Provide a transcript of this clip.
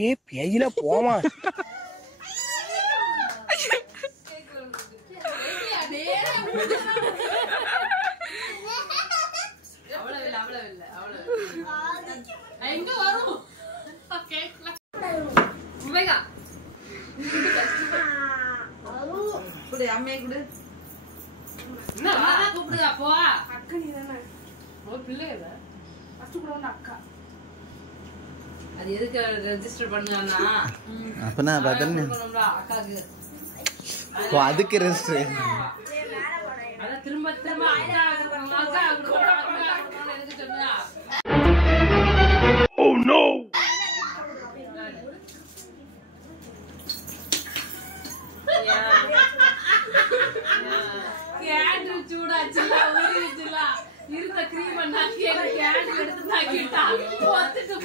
ஏ பேயில போமா எங்க வரும் குடு அம்மே குடு என்ன கூப்பிடுங்க அப்போ அக்கா நீ தானே ஒரு பிள்ளை இல்ல ஃபர்ஸ்ட் கூட வந்து அக்கா அது எதுக்கு ரெஜிஸ்டர் பண்ணானா அப்பனா பதன் அக்காக்கு அதுக்கு ரெஜிஸ்டர் அத திரும்ப திரும்ப அக்கா அக்கா எதுக்கு சொன்னா ஓ நோ கேண்டில் சூடாச்சுல ஊறிச்சுல இருந்த கிரீம் நாக்கி கேண்டில் எடுத்து நாக்கிட்டா ஒத்துட்டு